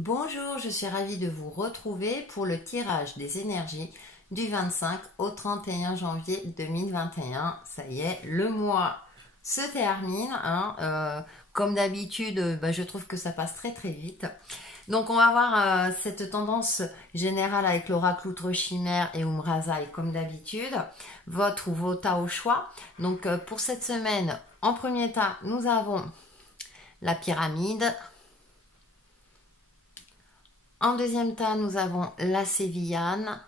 Bonjour, je suis ravie de vous retrouver pour le tirage des énergies du 25 au 31 janvier 2021. Ça y est, le mois se termine. Comme d'habitude, je trouve que ça passe très très vite. Donc on va voir cette tendance générale avec l'oracle Outre Chimère et Umrazai comme d'habitude. Votre ou vos tas au choix. Donc pour cette semaine, en premier tas, nous avons la pyramide. En deuxième tas, nous avons la sévillane.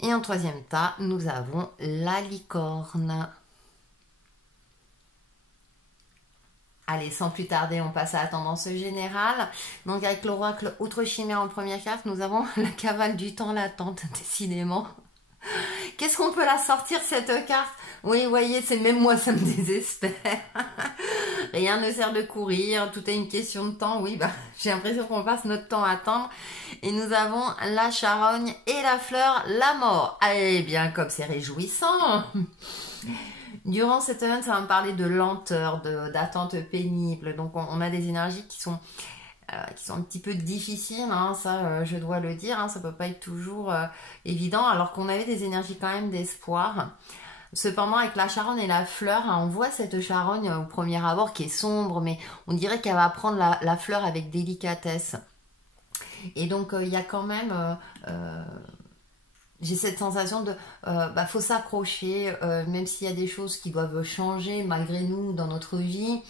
Et en troisième tas, nous avons la licorne. Allez, sans plus tarder, on passe à la tendance générale. Donc avec l'oracle Outre Chimère en première carte, nous avons la cavale du temps latente, décidément. Qu'est-ce qu'on peut la sortir cette carte? Oui, vous voyez, c'est même moi, ça me désespère. Rien ne sert de courir, tout est une question de temps. Oui, j'ai l'impression qu'on passe notre temps à attendre. Et nous avons la charogne et la fleur, la mort. Eh bien, comme c'est réjouissant. Durant cette semaine, ça va me parler de lenteur, d'attente pénible. Donc, on a des énergies qui sont un petit peu difficiles, ça je dois le dire, ça peut pas être toujours évident, alors qu'on avait des énergies quand même d'espoir. Cependant, avec la charogne et la fleur, on voit cette charogne au premier abord qui est sombre, mais on dirait qu'elle va prendre la fleur avec délicatesse. Et donc, il y a quand même... j'ai cette sensation de faut s'accrocher, même s'il y a des choses qui doivent changer malgré nous dans notre vie.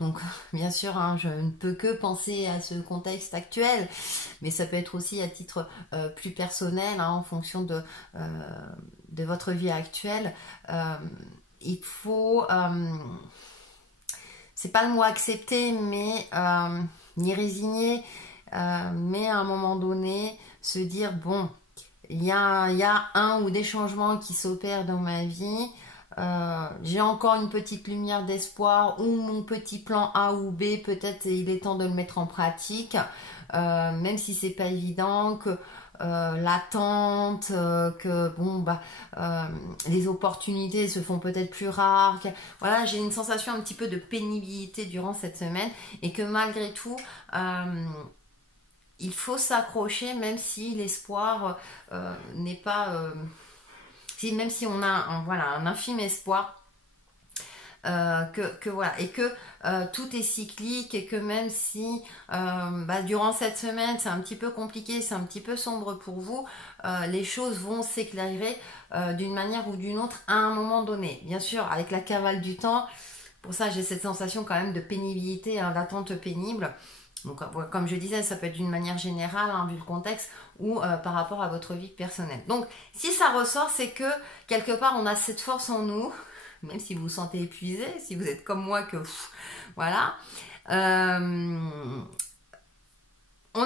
Donc, bien sûr, je ne peux que penser à ce contexte actuel, mais ça peut être aussi à titre plus personnel, en fonction de votre vie actuelle. Il faut, c'est pas le mot accepter, mais ni résigner, mais à un moment donné, se dire, bon, il y a un ou des changements qui s'opèrent dans ma vie. J'ai encore une petite lumière d'espoir, ou mon petit plan A ou B, peut-être il est temps de le mettre en pratique, même si c'est pas évident, que l'attente, les opportunités se font peut-être plus rares. Voilà, j'ai une sensation un petit peu de pénibilité durant cette semaine, et que malgré tout, il faut s'accrocher, même si l'espoir n'est pas... même si on a un infime espoir, et que tout est cyclique, et que même si durant cette semaine c'est un petit peu compliqué, c'est un petit peu sombre pour vous, les choses vont s'éclairer d'une manière ou d'une autre à un moment donné. Bien sûr, avec la cavale du temps, pour ça j'ai cette sensation quand même de pénibilité, d'attente pénible. Donc, comme je disais, ça peut être d'une manière générale, vu le contexte, ou par rapport à votre vie personnelle. Donc, si ça ressort, c'est que quelque part, on a cette force en nous, même si vous vous sentez épuisé, si vous êtes comme moi, voilà. On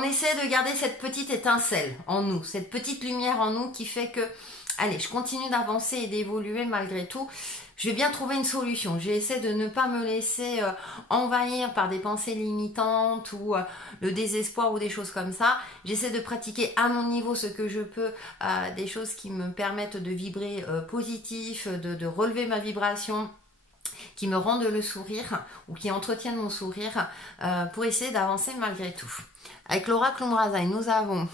essaie de garder cette petite étincelle en nous, cette petite lumière en nous qui fait que, allez, je continue d'avancer et d'évoluer malgré tout. Je vais bien trouver une solution. J'essaie de ne pas me laisser envahir par des pensées limitantes ou le désespoir ou des choses comme ça. J'essaie de pratiquer à mon niveau ce que je peux, des choses qui me permettent de vibrer positif, de relever ma vibration, qui me rendent le sourire ou qui entretiennent mon sourire, pour essayer d'avancer malgré tout. Avec l'oracle Umrazai, nous avons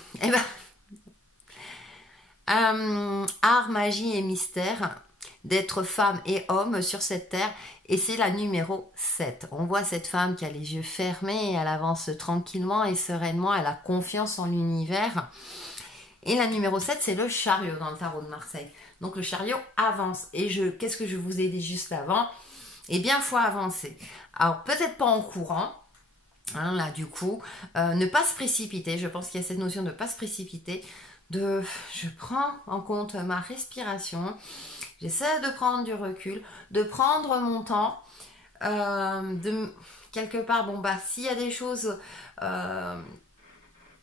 art, magie et mystère, d'être femme et homme sur cette terre, et c'est la numéro 7. On voit cette femme qui a les yeux fermés, elle avance tranquillement et sereinement, elle a confiance en l'univers. Et la numéro 7, c'est le chariot dans le tarot de Marseille. Donc le chariot avance. Et qu'est-ce que je vous ai dit juste avant? Eh bien, il faut avancer. Alors, peut-être pas en courant, là du coup, ne pas se précipiter. Je pense qu'il y a cette notion de ne pas se précipiter, je prends en compte ma respiration, j'essaie de prendre du recul, de prendre mon temps, quelque part, s'il y a des choses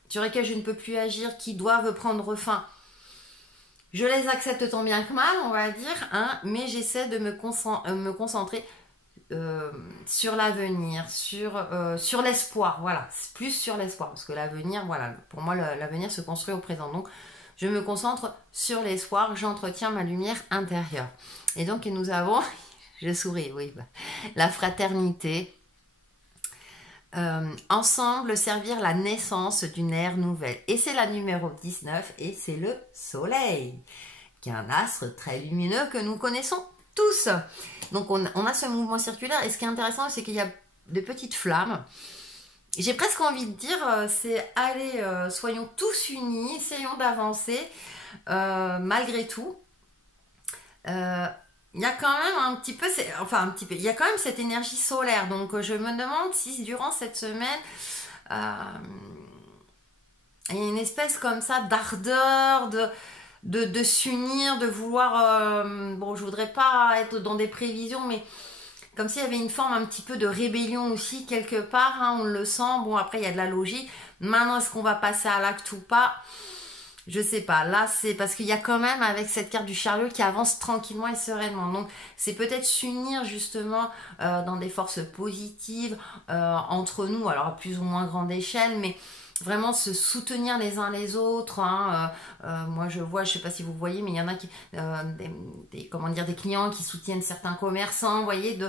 sur lesquelles je ne peux plus agir, qui doivent prendre fin, je les accepte tant bien que mal, on va dire, mais j'essaie de me concentrer sur l'avenir, sur l'espoir, voilà, plus sur l'espoir, parce que l'avenir, voilà, pour moi l'avenir se construit au présent, donc je me concentre sur l'espoir, j'entretiens ma lumière intérieure. Et donc nous avons, je souris, oui, la fraternité, ensemble servir la naissance d'une ère nouvelle. Et c'est la numéro 19 et c'est le soleil, qui est un astre très lumineux que nous connaissons tous. Donc on a ce mouvement circulaire et ce qui est intéressant, c'est qu'il y a de petites flammes. J'ai presque envie de dire, c'est allez, soyons tous unis, essayons d'avancer malgré tout. Il y a quand même un petit peu, il y a quand même cette énergie solaire. Donc je me demande si durant cette semaine, il y a une espèce comme ça d'ardeur, de s'unir, de vouloir... bon, je voudrais pas être dans des prévisions, mais comme s'il y avait une forme un petit peu de rébellion aussi quelque part, hein, on le sent. Bon, après il y a de la logique. Maintenant, est-ce qu'on va passer à l'acte ou pas? Je sais pas. Là, c'est parce qu'il y a quand même avec cette carte du chariot qui avance tranquillement et sereinement. Donc, c'est peut-être s'unir justement dans des forces positives entre nous, alors à plus ou moins grande échelle, mais vraiment se soutenir les uns les autres. Hein. Moi, je vois, je sais pas si vous voyez, mais il y en a qui, des clients qui soutiennent certains commerçants, vous voyez,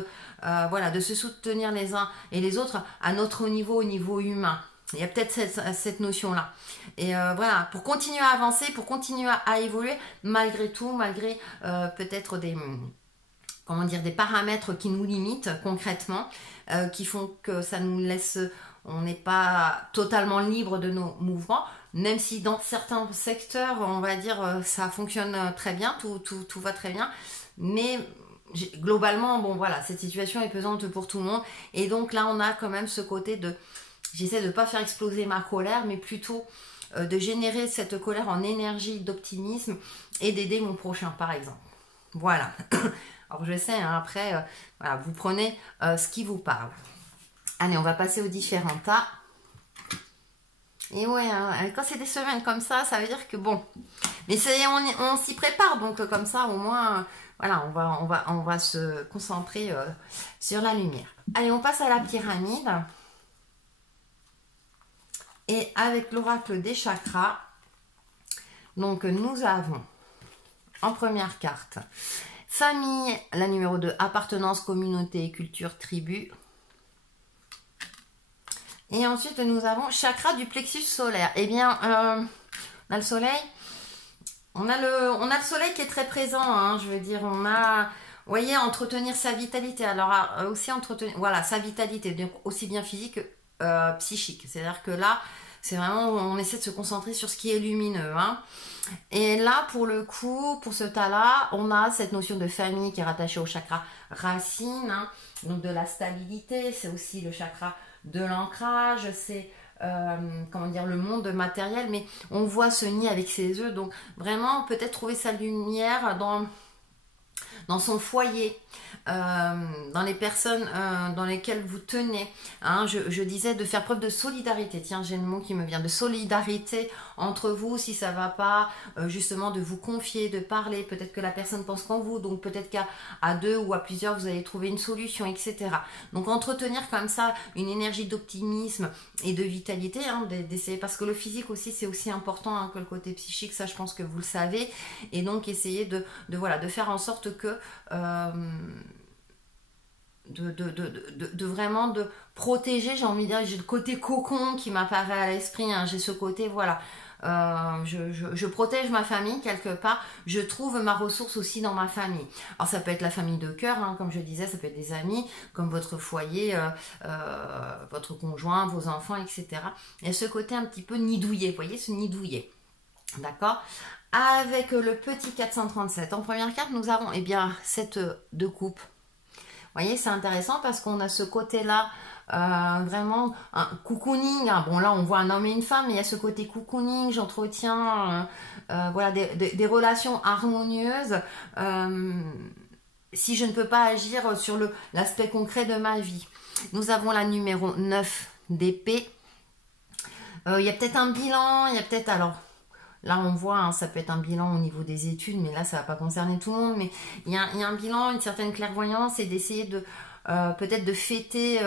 voilà, de se soutenir les uns et les autres à notre niveau, au niveau humain. Il y a peut-être cette notion-là. Et voilà, pour continuer à avancer, pour continuer à évoluer, malgré tout, malgré peut-être des paramètres qui nous limitent concrètement, qui font que ça nous laisse, on n'est pas totalement libre de nos mouvements, même si dans certains secteurs, on va dire, ça fonctionne très bien, tout va très bien, mais globalement, bon voilà, cette situation est pesante pour tout le monde, et donc là, on a quand même ce côté de... J'essaie de ne pas faire exploser ma colère, mais plutôt de générer cette colère en énergie d'optimisme et d'aider mon prochain, par exemple. Voilà. Alors je sais, hein, après, voilà, vous prenez ce qui vous parle. Allez, on va passer aux différents tas. Et ouais, hein, quand c'est des semaines comme ça veut dire que bon. Mais on s'y prépare, donc comme ça, au moins, voilà, on va se concentrer sur la lumière. Allez, on passe à la pyramide. Et avec l'oracle des chakras, donc nous avons en première carte famille, la numéro 2, appartenance, communauté, culture, tribu. Et ensuite nous avons chakra du plexus solaire. Eh bien, on a le soleil. On a le soleil qui est très présent, hein, je veux dire, on a... Vous voyez, entretenir sa vitalité. Alors aussi entretenir, voilà, sa vitalité, donc aussi bien physique que psychique. C'est-à-dire que là, c'est vraiment, on essaie de se concentrer sur ce qui est lumineux. Hein. Et là, pour le coup, pour ce tas-là, on a cette notion de famille qui est rattachée au chakra racine, hein, donc de la stabilité. C'est aussi le chakra de l'ancrage, c'est le monde matériel, mais on voit ce nid avec ses œufs. Donc vraiment, peut-être trouver sa lumière dans son foyer, dans les personnes dans lesquelles vous tenez. Hein, je disais de faire preuve de solidarité. Tiens, j'ai le mot qui me vient, de solidarité entre vous si ça va pas, justement de vous confier, de parler. Peut-être que la personne pense qu'en vous, donc peut-être qu'à deux ou à plusieurs, vous allez trouver une solution, etc. Donc entretenir comme ça une énergie d'optimisme et de vitalité, hein, d'essayer, parce que le physique aussi, c'est aussi important hein, que le côté psychique, ça je pense que vous le savez. Et donc essayer de faire en sorte que vraiment de protéger, j'ai envie de dire, j'ai le côté cocon qui m'apparaît à l'esprit, hein, j'ai ce côté, voilà, je protège ma famille quelque part, je trouve ma ressource aussi dans ma famille. Alors ça peut être la famille de cœur, hein, comme je disais, ça peut être des amis, comme votre foyer, votre conjoint, vos enfants, etc. Il y a ce côté un petit peu nidouillé, vous voyez, ce nidouillé, d'accord. Avec le petit 437, en première carte, nous avons eh bien 7 de coupe. Vous voyez, c'est intéressant parce qu'on a ce côté-là, vraiment un cocooning. Hein. Bon, là, on voit un homme et une femme, mais il y a ce côté cocooning, j'entretiens voilà, des relations harmonieuses. Si je ne peux pas agir sur l'aspect concret de ma vie. Nous avons la numéro 9 d'épée. Il y a peut-être un bilan, il y a peut-être... alors. Là, on voit, hein, ça peut être un bilan au niveau des études, mais là, ça ne va pas concerner tout le monde. Mais il y a un bilan, une certaine clairvoyance et d'essayer de peut-être de fêter,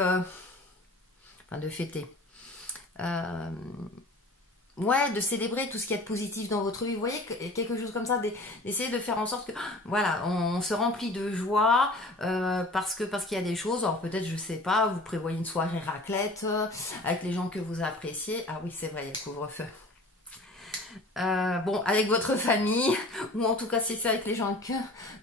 ouais, de célébrer tout ce qui est positif dans votre vie. Vous voyez, quelque chose comme ça, d'essayer de faire en sorte que, voilà, on se remplit de joie parce qu'il y a des choses. Alors peut-être, je sais pas, vous prévoyez une soirée raclette avec les gens que vous appréciez. Ah oui, c'est vrai, il y a le couvre-feu. Bon, avec votre famille, ou en tout cas si c'est avec les gens que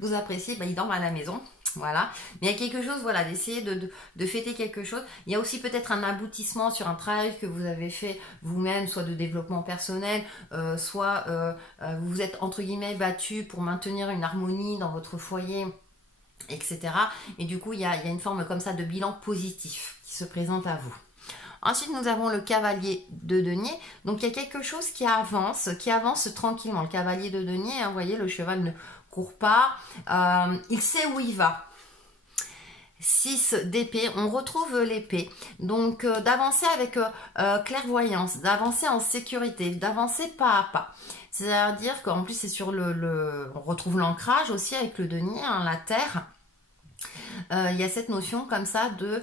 vous appréciez, ils dorment à la maison. Voilà. Mais il y a quelque chose, voilà, d'essayer de fêter quelque chose. Il y a aussi peut-être un aboutissement sur un travail que vous avez fait vous-même, soit de développement personnel, soit vous vous êtes entre guillemets battu pour maintenir une harmonie dans votre foyer, etc. Et du coup, il y a une forme comme ça de bilan positif qui se présente à vous. Ensuite, nous avons le cavalier de denier. Donc, il y a quelque chose qui avance tranquillement. Le cavalier de denier, vous voyez, le cheval ne court pas. Il sait où il va. 6 d'épée, on retrouve l'épée. Donc, d'avancer avec clairvoyance, d'avancer en sécurité, d'avancer pas à pas. C'est-à-dire qu'en plus, c'est sur on retrouve l'ancrage aussi avec le denier, la terre. Il y a cette notion comme ça de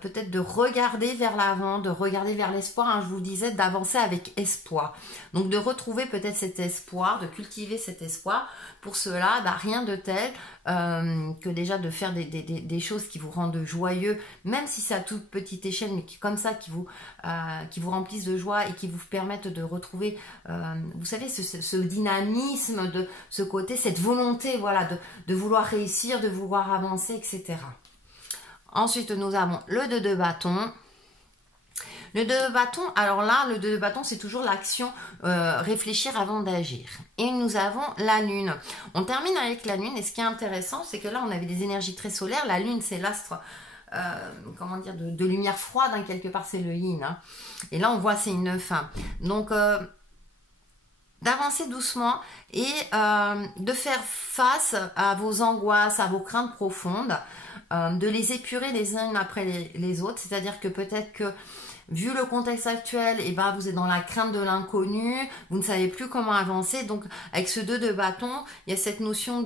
peut-être de regarder vers l'avant, de regarder vers l'espoir, je vous disais, d'avancer avec espoir. Donc de retrouver peut-être cet espoir, de cultiver cet espoir. Pour cela, rien de tel que déjà de faire des choses qui vous rendent joyeux, même si c'est à toute petite échelle, mais comme ça, qui vous remplissent de joie et qui vous permettent de retrouver, vous savez, ce dynamisme, de ce côté, cette volonté, voilà, de vouloir réussir, de vouloir avancer, etc. Ensuite, nous avons le 2 de bâton. Le 2 de bâton, alors là, le 2 de bâton, c'est toujours l'action réfléchir avant d'agir. Et nous avons la lune. On termine avec la lune. Et ce qui est intéressant, c'est que là, on avait des énergies très solaires. La lune, c'est l'astre, comment dire, de lumière froide, quelque part, c'est le yin. Et là, on voit, c'est une fin. Donc, d'avancer doucement et de faire face à vos angoisses, à vos craintes profondes, de les épurer les unes après les autres. C'est-à-dire que peut-être que, vu le contexte actuel, vous êtes dans la crainte de l'inconnu, vous ne savez plus comment avancer. Donc, avec ce 2 de bâton, il y a cette notion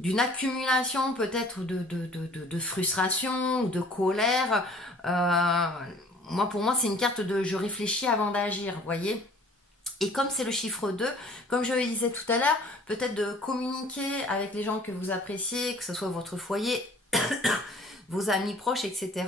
d'une accumulation peut-être de frustration ou de colère. Pour moi, c'est une carte de je réfléchis avant d'agir, vous voyez. Et comme c'est le chiffre 2, comme je le disais tout à l'heure, peut-être de communiquer avec les gens que vous appréciez, que ce soit votre foyer, vos amis proches, etc.,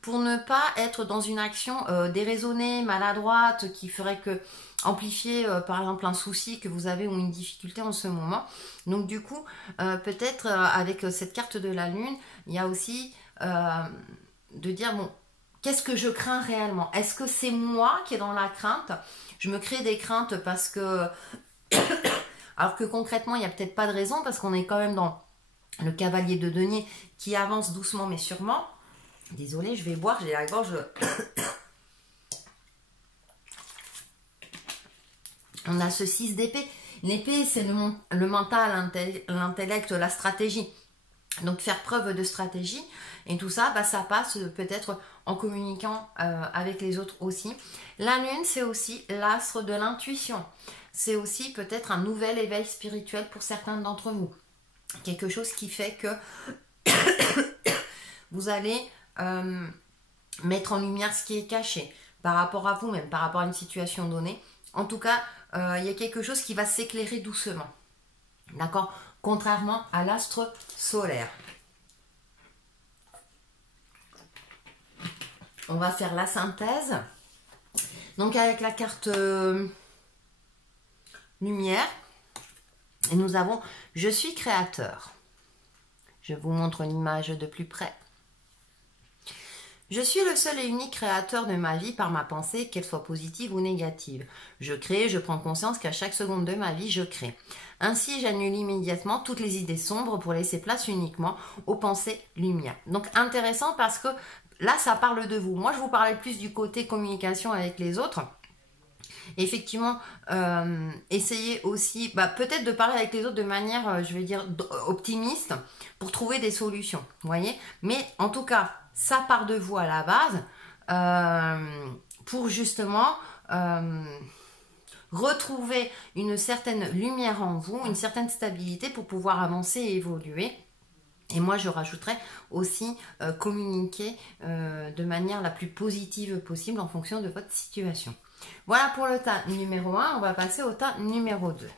pour ne pas être dans une action déraisonnée, maladroite, qui ferait que amplifier par exemple un souci que vous avez ou une difficulté en ce moment. Donc du coup, peut-être avec cette carte de la lune, il y a aussi de dire, bon, qu'est-ce que je crains réellement? Est-ce que c'est moi qui est dans la crainte? Je me crée des craintes parce que... Alors que concrètement, il n'y a peut-être pas de raison parce qu'on est quand même dans le cavalier de denier qui avance doucement mais sûrement. Désolée, je vais boire, j'ai la gorge... On a ce 6 d'épée. L'épée, c'est le mental, l'intellect, la stratégie. Donc faire preuve de stratégie. Et tout ça, ça passe peut-être en communiquant avec les autres aussi. La lune, c'est aussi l'astre de l'intuition. C'est aussi peut-être un nouvel éveil spirituel pour certains d'entre vous. Quelque chose qui fait que vous allez mettre en lumière ce qui est caché par rapport à vous-même, par rapport à une situation donnée. En tout cas, il y a quelque chose qui va s'éclairer doucement. D'accord? Contrairement à l'astre solaire. On va faire la synthèse. Donc avec la carte lumière, et nous avons « Je suis créateur ». Je vous montre une image de plus près. Je suis le seul et unique créateur de ma vie par ma pensée, qu'elle soit positive ou négative. Je crée, je prends conscience qu'à chaque seconde de ma vie, je crée. Ainsi, j'annule immédiatement toutes les idées sombres pour laisser place uniquement aux pensées lumière. Donc intéressant parce que là, ça parle de vous. Moi, je vous parlais plus du côté communication avec les autres. Effectivement, essayez aussi peut-être de parler avec les autres de manière, je vais dire, optimiste pour trouver des solutions. Vous voyez? Mais en tout cas, ça part de vous à la base pour justement retrouver une certaine lumière en vous, une certaine stabilité pour pouvoir avancer et évoluer. Et moi, je rajouterais aussi communiquer de manière la plus positive possible en fonction de votre situation. Voilà pour le tas numéro 1. On va passer au tas numéro 2.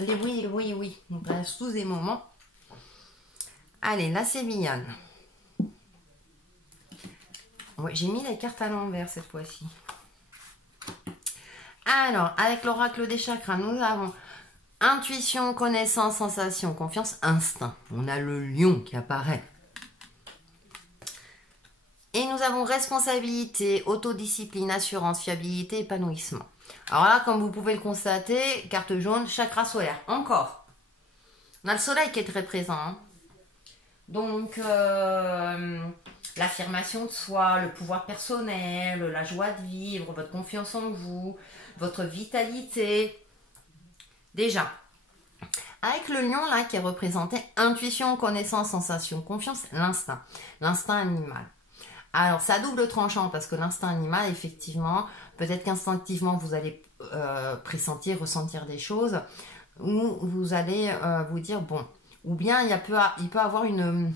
Les oui, oui, oui. On passe tous des moments. Allez, la sévillane. Ouais, j'ai mis les cartes à l'envers cette fois-ci. Alors, avec l'oracle des chakras, nous avons intuition, connaissance, sensation, confiance, instinct. On a le lion qui apparaît. Et nous avons responsabilité, autodiscipline, assurance, fiabilité, épanouissement. Alors là, comme vous pouvez le constater, carte jaune, chakra solaire. Encore. On a le soleil qui est très présent. Hein. Donc, l'affirmation de soi, le pouvoir personnel, la joie de vivre, votre confiance en vous, votre vitalité. Déjà, avec le lion là qui est représenté intuition, connaissance, sensation, confiance, l'instinct. L'instinct animal. Alors, ça double tranchant parce que l'instinct animal, effectivement, peut-être qu'instinctivement, vous allez pressentir, ressentir des choses ou vous allez vous dire, bon, ou bien il peut avoir une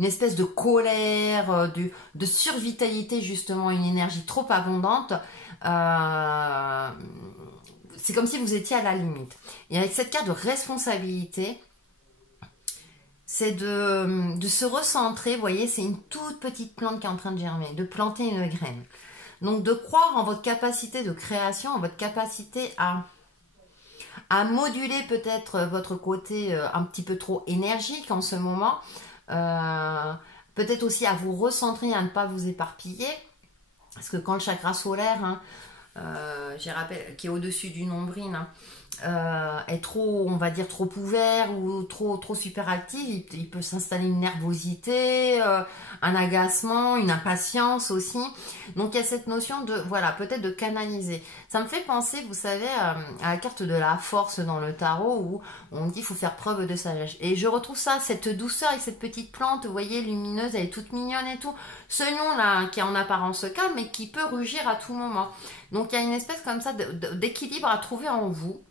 espèce de colère, de survitalité, justement, une énergie trop abondante. C'est comme si vous étiez à la limite. Et avec cette carte de responsabilité, c'est de se recentrer, vous voyez, c'est une toute petite plante qui est en train de germer, de planter une graine. Donc de croire en votre capacité de création, en votre capacité à moduler peut-être votre côté un petit peu trop énergique en ce moment, peut-être aussi à vous recentrer, à ne pas vous éparpiller, parce que quand le chakra solaire, hein, je rappelle, qui est au-dessus du nombril, hein, est trop, on va dire, trop ouvert ou trop super actif, il peut s'installer une nervosité, un agacement, une impatience aussi. Donc il y a cette notion de, voilà, peut-être de canaliser. Ça me fait penser, vous savez, à la carte de la force dans le tarot où on dit qu'il faut faire preuve de sagesse. Et je retrouve ça, cette douceur avec cette petite plante, vous voyez, lumineuse, elle est toute mignonne et tout. Ce lion-là, qui est en apparence calme, mais qui peut rugir à tout moment. Donc il y a une espèce comme ça d'équilibre à trouver en vous.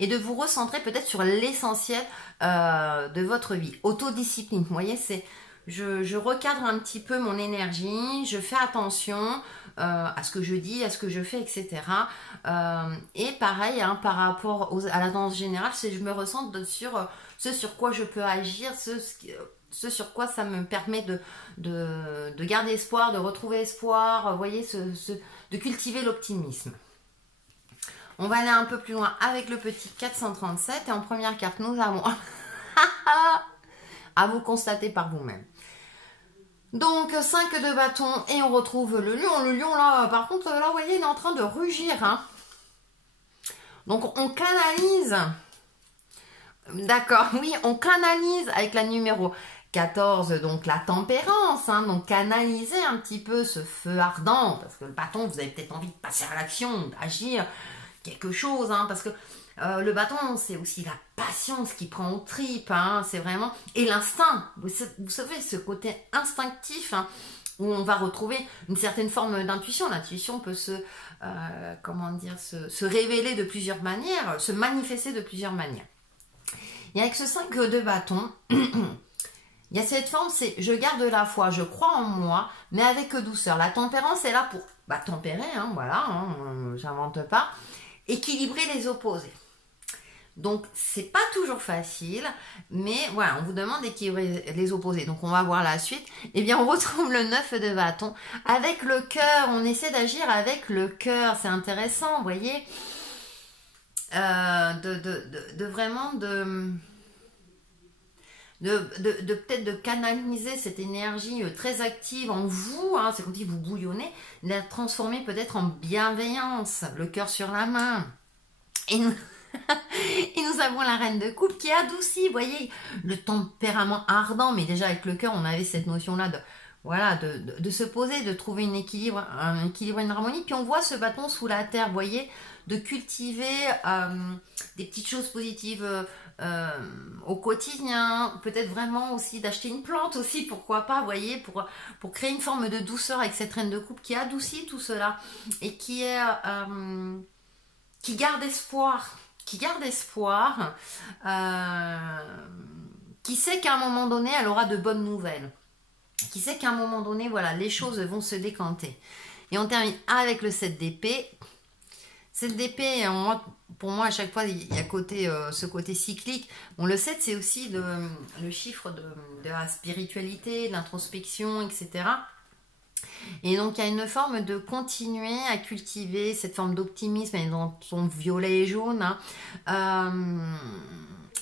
Et de vous recentrer peut-être sur l'essentiel de votre vie. Autodiscipline, vous voyez, c'est je recadre un petit peu mon énergie, je fais attention à ce que je dis, à ce que je fais, etc. Et pareil, hein, par rapport à la tendance générale, c'est je me recentre sur ce sur quoi je peux agir, ce sur quoi ça me permet de garder espoir, de retrouver espoir, vous voyez, de cultiver l'optimisme. On va aller un peu plus loin avec le petit 437 et en première carte, nous avons à vous constater par vous-même. Donc 5 de bâton et on retrouve le lion. Le lion là, par contre, là, vous voyez, il est en train de rugir. Hein. Donc on canalise. D'accord, oui, on canalise avec la numéro 14, donc la tempérance, hein, donc canaliser un petit peu ce feu ardent, parce que le bâton, vous avez peut-être envie de passer à l'action, d'agir, quelque chose, hein, parce que le bâton, c'est aussi la patience qui prend aux tripes, hein, c'est vraiment, et l'instinct, vous savez, ce côté instinctif, hein, où on va retrouver une certaine forme d'intuition. L'intuition peut comment dire, se révéler de plusieurs manières, se manifester de plusieurs manières. Et avec ce 5 de bâton, il y a cette forme, c'est je garde la foi, je crois en moi, mais avec douceur. La tempérance est là pour tempérer, hein, voilà, hein, j'invente pas, équilibrer les opposés. Donc, c'est pas toujours facile, mais voilà, on vous demande d'équilibrer les opposés. Donc, on va voir la suite. Eh bien, on retrouve le 9 de bâton. Avec le cœur, on essaie d'agir avec le cœur. C'est intéressant, vous voyez, vraiment peut-être de canaliser cette énergie très active en vous, hein, c'est comme si vous bouillonnez, de la transformer peut-être en bienveillance, le cœur sur la main. Et nous avons la reine de coupe qui adoucit, vous voyez, le tempérament ardent, mais déjà avec le cœur, on avait cette notion-là de se poser, de trouver un équilibre, une harmonie. Puis on voit ce bâton sous la terre, vous voyez, de cultiver des petites choses positives au quotidien, peut-être vraiment aussi d'acheter une plante aussi, pourquoi pas, vous voyez, pour créer une forme de douceur avec cette reine de coupe qui adoucit tout cela et qui garde espoir, qui sait qu'à un moment donné, elle aura de bonnes nouvelles. qui sait qu'à un moment donné, voilà, les choses vont se décanter. Et on termine avec le 7 d'épée. 7 d'épée, pour moi, à chaque fois, il y a ce côté cyclique. Bon, le 7, c'est aussi le chiffre de la spiritualité, de l'introspection, etc. Et donc, il y a une forme de continuer à cultiver cette forme d'optimisme, et dans son violet et jaune.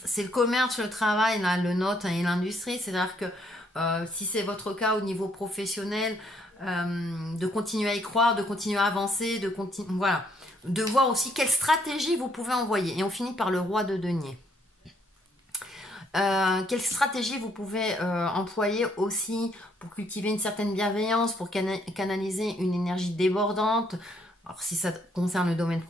C'est le commerce, le travail, là, le note et l'industrie. C'est-à-dire que si c'est votre cas au niveau professionnel, de continuer à y croire, de continuer à avancer, voilà, de voir aussi quelle stratégie vous pouvez envoyer. Et on finit par le roi de denier. Quelle stratégie vous pouvez employer aussi pour cultiver une certaine bienveillance, pour canaliser une énergie débordante. Alors si ça concerne le domaine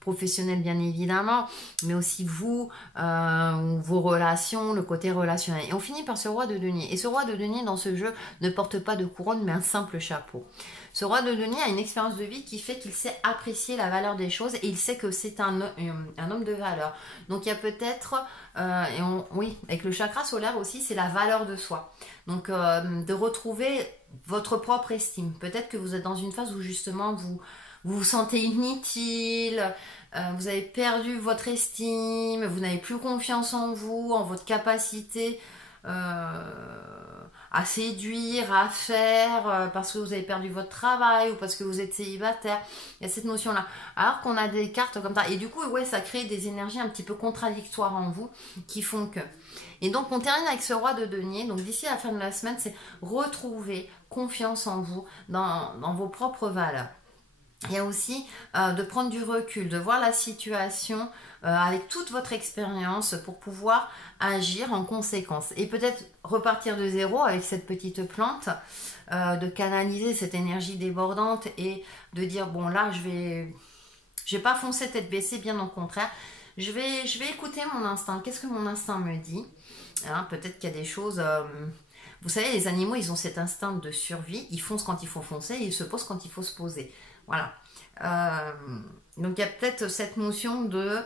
professionnel bien évidemment, mais aussi vous, vos relations, le côté relationnel. Et on finit par ce roi de denier. Et ce roi de denier dans ce jeu ne porte pas de couronne mais un simple chapeau. Ce roi de denier a une expérience de vie qui fait qu'il sait apprécier la valeur des choses et il sait que c'est un homme de valeur. Donc il y a peut-être, oui, avec le chakra solaire aussi, c'est la valeur de soi. Donc de retrouver votre propre estime. Peut-être que vous êtes dans une phase où justement vous vous sentez inutile, vous avez perdu votre estime, vous n'avez plus confiance en vous, en votre capacité à séduire, à faire, parce que vous avez perdu votre travail ou parce que vous êtes célibataire. Il y a cette notion-là. Alors qu'on a des cartes comme ça. Et du coup, ouais, ça crée des énergies un petit peu contradictoires en vous qui font que... Et donc, on termine avec ce roi de denier. Donc, d'ici la fin de la semaine, c'est retrouver confiance en vous, dans vos propres valeurs. Il y a aussi de prendre du recul, de voir la situation avec toute votre expérience pour pouvoir agir en conséquence. Et peut-être repartir de zéro avec cette petite plante, de canaliser cette énergie débordante et de dire, bon là, je vais pas foncer tête baissée, bien au contraire. Je vais écouter mon instinct. Qu'est-ce que mon instinct me dit, hein, peut-être qu'il y a des choses... vous savez, les animaux, ils ont cet instinct de survie. Ils foncent quand il faut foncer et ils se posent quand il faut se poser. Voilà. Donc il y a peut-être cette notion de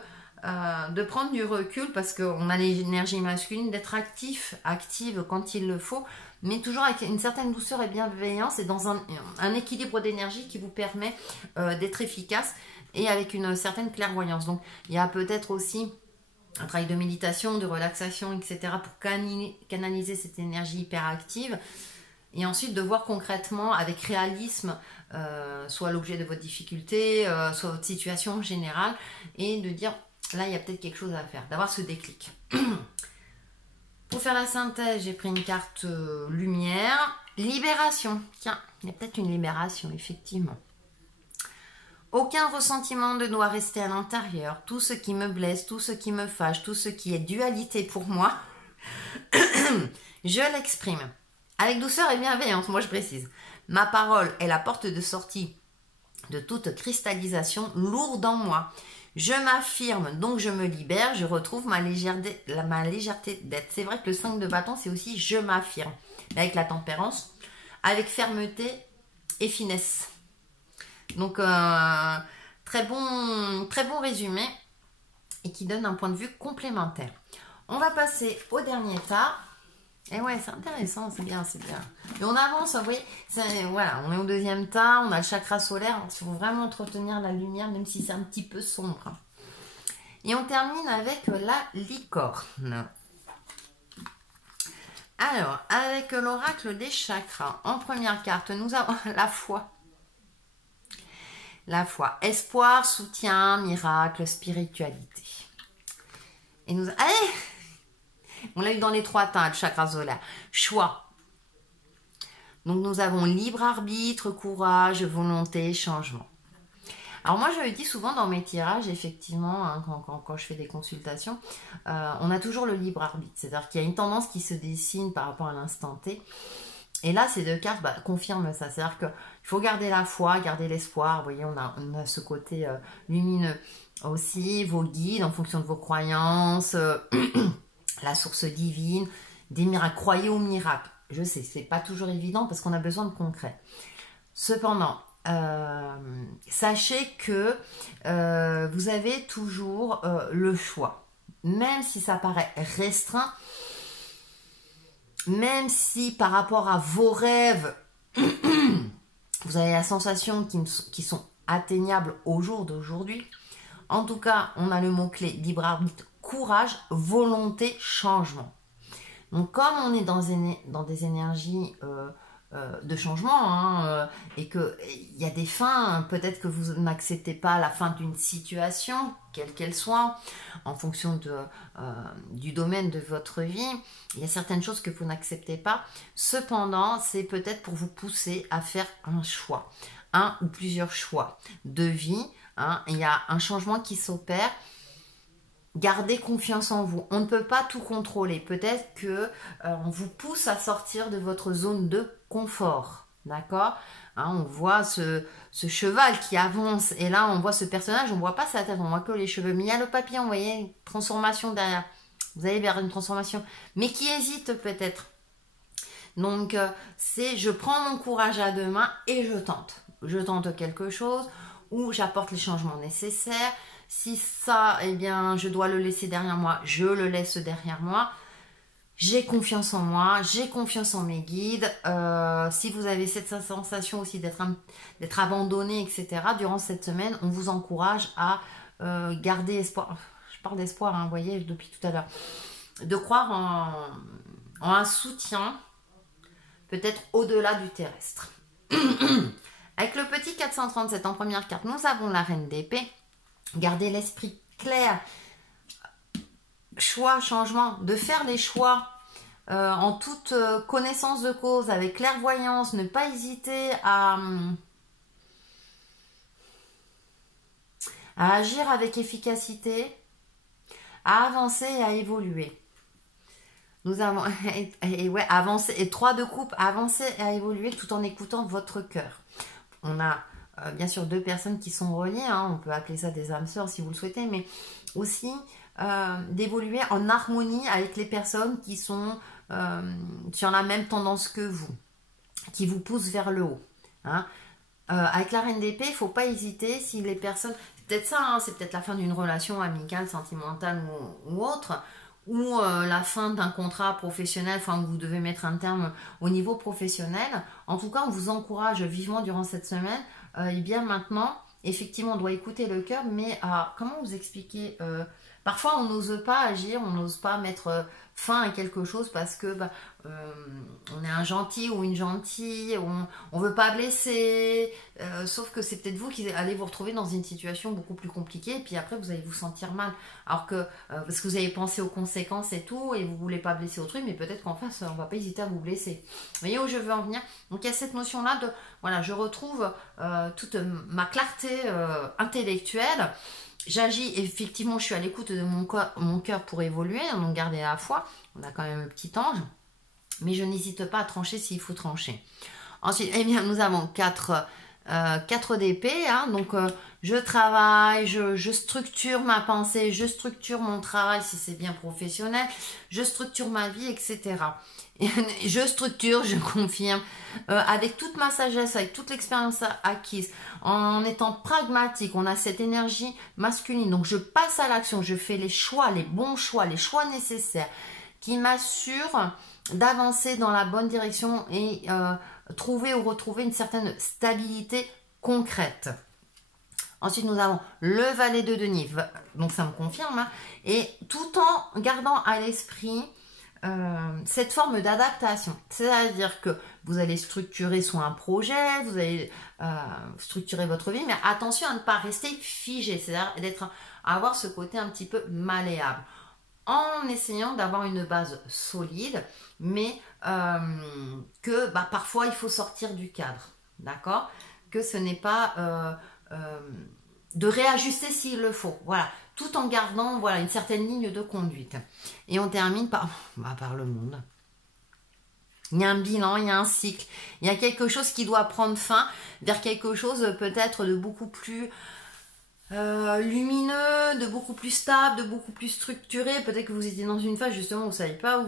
prendre du recul parce qu'on a l'énergie masculine, d'être active quand il le faut, mais toujours avec une certaine douceur et bienveillance et dans un équilibre d'énergie qui vous permet d'être efficace et avec une certaine clairvoyance. Donc il y a peut-être aussi un travail de méditation, de relaxation, etc. pour canaliser cette énergie hyperactive. Et ensuite de voir concrètement, avec réalisme, soit l'objet de votre difficulté, soit votre situation générale, et de dire, là, il y a peut-être quelque chose à faire, d'avoir ce déclic. Pour faire la synthèse, j'ai pris une carte lumière. Libération. Tiens, il y a peut-être une libération, effectivement. Aucun ressentiment ne doit rester à l'intérieur. Tout ce qui me blesse, tout ce qui me fâche, tout ce qui est dualité pour moi, je l'exprime. Avec douceur et bienveillance, moi je précise. Ma parole est la porte de sortie de toute cristallisation lourde en moi. Je m'affirme, donc je me libère, je retrouve ma légèreté d'être. C'est vrai que le 5 de bâton, c'est aussi je m'affirme. Avec la tempérance, avec fermeté et finesse. Donc, très bon résumé et qui donne un point de vue complémentaire. On va passer au dernier tas. Et ouais, c'est intéressant, c'est bien, c'est bien. Et on avance, vous voyez, voilà, on est au deuxième tas, on a le chakra solaire, il faut vraiment entretenir la lumière, même si c'est un petit peu sombre. Et on termine avec la licorne. Alors, avec l'oracle des chakras, en première carte, nous avons la foi. La foi, espoir, soutien, miracle, spiritualité. Et nous... Allez! On l'a eu dans les trois teintes, le chakra solaire. Choix. Donc nous avons libre arbitre, courage, volonté, changement. Alors moi je le dis souvent dans mes tirages, effectivement, hein, quand je fais des consultations, on a toujours le libre arbitre. C'est-à-dire qu'il y a une tendance qui se dessine par rapport à l'instant T. Et là, ces deux cartes confirment ça. C'est-à-dire qu'il faut garder la foi, garder l'espoir. Vous voyez, on a ce côté lumineux. Aussi, vos guides en fonction de vos croyances... la source divine, des miracles. Croyez aux miracles. Je sais, c'est pas toujours évident parce qu'on a besoin de concret. Cependant, sachez que vous avez toujours le choix. Même si ça paraît restreint, même si par rapport à vos rêves, vous avez la sensation qu'ils sont atteignables au jour d'aujourd'hui. En tout cas, on a le mot-clé libre arbitre, courage, volonté, changement. Donc comme on est dans des énergies de changement et qu'il y a des fins, peut-être que vous n'acceptez pas la fin d'une situation, quelle qu'elle soit, en fonction du domaine de votre vie, il y a certaines choses que vous n'acceptez pas. Cependant, c'est peut-être pour vous pousser à faire un choix, un ou plusieurs choix de vie. Il y a un changement qui s'opère. Gardez confiance en vous. On ne peut pas tout contrôler. Peut-être que on vous pousse à sortir de votre zone de confort. D'accord, on voit ce cheval qui avance. Et là, on voit ce personnage. On ne voit pas sa tête. On voit que les cheveux. Mais il y a le papillon. Vous voyez, une transformation derrière. Vous allez vers une transformation. Mais qui hésite peut-être. Donc, c'est je prends mon courage à deux mains et je tente. Je tente quelque chose où j'apporte les changements nécessaires. Si ça, eh bien, je dois le laisser derrière moi, je le laisse derrière moi. J'ai confiance en moi, j'ai confiance en mes guides. Si vous avez cette sensation aussi d'être abandonné, etc., durant cette semaine, on vous encourage à garder espoir. Je parle d'espoir, vous voyez, depuis tout à l'heure. De croire en un soutien, peut-être au-delà du terrestre. Avec le petit 437 en première carte, nous avons la reine d'épée. Gardez l'esprit clair, choix, changement, de faire les choix en toute connaissance de cause, avec clairvoyance, ne pas hésiter à agir avec efficacité, à avancer et à évoluer. Nous avons avancer, et 3 de coupe, avancer et à évoluer tout en écoutant votre cœur. On a bien sûr 2 personnes qui sont reliées, on peut appeler ça des âmes sœurs si vous le souhaitez, mais aussi d'évoluer en harmonie avec les personnes qui sont sur la même tendance que vous, qui vous poussent vers le haut. Avec la reine d'épée, il ne faut pas hésiter si les personnes... C'est peut-être ça, c'est peut-être la fin d'une relation amicale, sentimentale ou autre, ou la fin d'un contrat professionnel, où vous devez mettre un terme au niveau professionnel. En tout cas, on vous encourage vivement durant cette semaine. Et bien maintenant, effectivement, on doit écouter le cœur, mais comment vous expliquer parfois, on n'ose pas agir, on n'ose pas mettre fin à quelque chose parce que on est un gentil ou une gentille, on ne veut pas blesser, sauf que c'est peut-être vous qui allez vous retrouver dans une situation beaucoup plus compliquée et puis après, vous allez vous sentir mal. Alors que, parce que vous avez pensé aux conséquences et tout, et vous ne voulez pas blesser autrui, mais peut-être qu'en face, on ne va pas hésiter à vous blesser. Vous voyez où je veux en venir? Donc, il y a cette notion-là de, voilà, je retrouve toute ma clarté intellectuelle. J'agis, effectivement, je suis à l'écoute de mon cœur pour évoluer, donc garder la foi. On a quand même un petit ange, mais je n'hésite pas à trancher s'il faut trancher. Ensuite, eh bien, nous avons 4 d'épée, donc je travaille, je structure ma pensée, je structure mon travail si c'est bien professionnel, je structure ma vie, etc. Je structure, je confirme, avec toute ma sagesse, avec toute l'expérience acquise, en étant pragmatique, on a cette énergie masculine, donc je passe à l'action, je fais les choix, les bons choix, les choix nécessaires, qui m'assurent d'avancer dans la bonne direction et trouver ou retrouver une certaine stabilité concrète. Ensuite, nous avons le valet de denier, donc ça me confirme, et tout en gardant à l'esprit cette forme d'adaptation, c'est-à-dire que vous allez structurer soit un projet, vous allez structurer votre vie, mais attention à ne pas rester figé, c'est-à-dire avoir ce côté un petit peu malléable, en essayant d'avoir une base solide, mais que parfois il faut sortir du cadre, d'accord? Que ce n'est pas de réajuster s'il le faut, voilà, tout en gardant une certaine ligne de conduite. Et on termine par le monde. Il y a un bilan, il y a un cycle, il y a quelque chose qui doit prendre fin vers quelque chose peut-être de beaucoup plus lumineux, de beaucoup plus stable, de beaucoup plus structuré. Peut-être que vous étiez dans une phase justement où vous ne savez pas où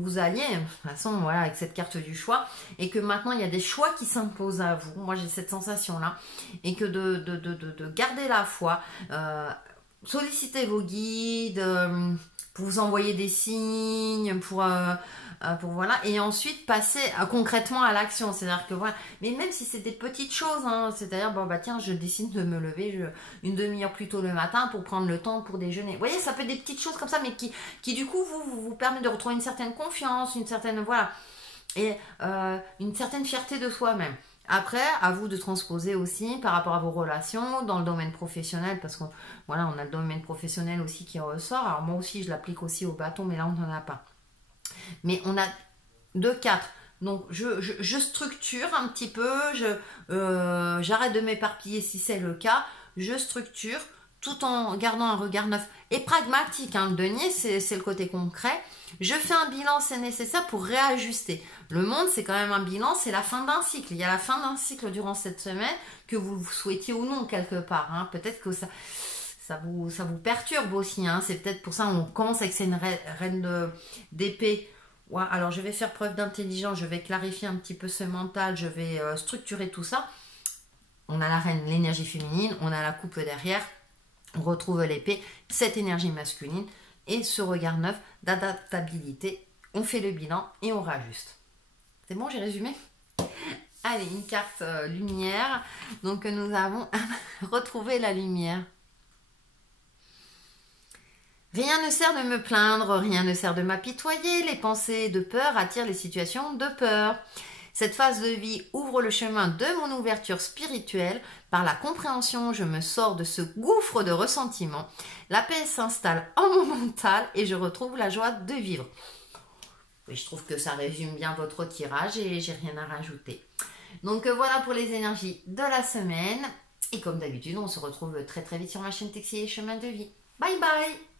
vous alliez, de toute façon voilà, avec cette carte du choix, et que maintenant il y a des choix qui s'imposent à vous. Moi j'ai cette sensation là, et que de garder la foi, solliciter vos guides, pour vous envoyer des signes, pour voilà, et ensuite passer concrètement à l'action. C'est-à-dire que voilà, mais même si c'est des petites choses, hein, c'est-à-dire bon bah tiens, je décide de me lever une demi-heure plus tôt le matin pour prendre le temps pour déjeuner. Vous voyez, ça peut être des petites choses comme ça, mais qui du coup vous permettent de retrouver une certaine confiance, une certaine voilà, et une certaine fierté de soi-même. Après, à vous de transposer aussi par rapport à vos relations dans le domaine professionnel, parce qu'on voilà, on a le domaine professionnel aussi qui ressort. Alors moi aussi, je l'applique aussi au bâton, mais là, on n'en a pas. Mais on a 2, 4. Donc, je structure un petit peu, j'arrête de m'éparpiller si c'est le cas, je structure tout en gardant un regard neuf et pragmatique. Hein. Le denier, c'est le côté concret. Je fais un bilan, c'est nécessaire pour réajuster. Le monde, c'est quand même un bilan, c'est la fin d'un cycle. Il y a la fin d'un cycle durant cette semaine, que vous le souhaitiez ou non quelque part. Hein. Peut-être que ça vous perturbe aussi. Hein. C'est peut-être pour ça qu'on commence avec une reine d'épée. Ouais, alors je vais faire preuve d'intelligence, je vais clarifier un petit peu ce mental, je vais structurer tout ça. On a la reine, l'énergie féminine, on a la coupe derrière, on retrouve l'épée, cette énergie masculine et ce regard neuf d'adaptabilité. On fait le bilan et on réajuste. C'est bon, j'ai résumé? Allez, une carte lumière. Donc nous avons retrouvé la lumière. Rien ne sert de me plaindre, rien ne sert de m'apitoyer, les pensées de peur attirent les situations de peur. Cette phase de vie ouvre le chemin de mon ouverture spirituelle. Par la compréhension, je me sors de ce gouffre de ressentiment. La paix s'installe en mon mental et je retrouve la joie de vivre. Oui, je trouve que ça résume bien votre tirage et j'ai rien à rajouter. Donc voilà pour les énergies de la semaine. Et comme d'habitude, on se retrouve très très vite sur ma chaîne Texi et Chemin de Vie. Bye bye!